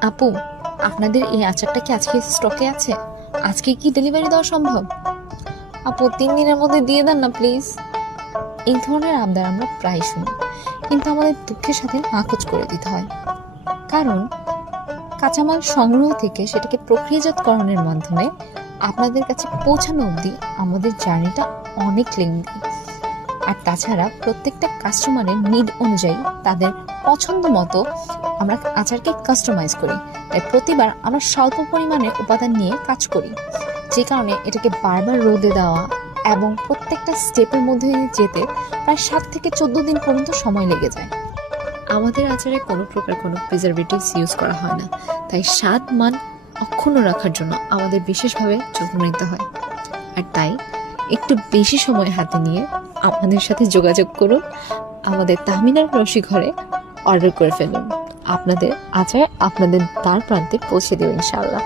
আপু, আপনাদের এই আচারটা কি আজকে স্টকে আছে? আজকে কি ডেলিভারি দেওয়া সম্ভব? আপু, 3 দিনের মধ্যে দিয়ে দেন না প্লিজ। এই ধরনের আবদার আমরা প্রায় শুনি, কিন্তু আমাদের দুঃখের সাথে নাকচ করে দিতে হয়। কারণ কাঁচামাল সংগ্রহ থেকে সেটাকে প্রক্রিয়াজাতকরণের মাধ্যমে আপনাদের কাছে পৌঁছানো অবধি আমাদের জার্নিটা অনেক লেন্দি। আর তাছাড়া প্রত্যেকটা কাস্টমারের নিড অনুযায়ী তাদের পছন্দ মতো আমরা আচারকে কাস্টমাইজ করি। তাই প্রতিবার আমরা স্বল্প পরিমাণে উপাদান নিয়ে কাজ করি, যে কারণে এটাকে বারবার রোদে দেওয়া এবং প্রত্যেকটা স্টেপের মধ্যে দিয়ে যেতে প্রায় 7 থেকে 14 দিন পর্যন্ত সময় লেগে যায়। আমাদের আচারে কোনো প্রকার কোনো প্রিজারভেটিভস ইউজ করা হয় না, তাই স্বাদ মান অক্ষুণ্ণ রাখার জন্য আমাদের বিশেষভাবে যত্ন নিতে হয়। আর তাই একটু বেশি সময় হাতে নিয়ে আমাদের সাথে যোগাযোগ করুন, আমাদের তাহমিনার রসি ঘরে অর্ডার করে ফেলুন। আপনাদের আচার আপনাদের দ্বার প্রান্তে পৌঁছে দেব ইনশাআল্লাহ।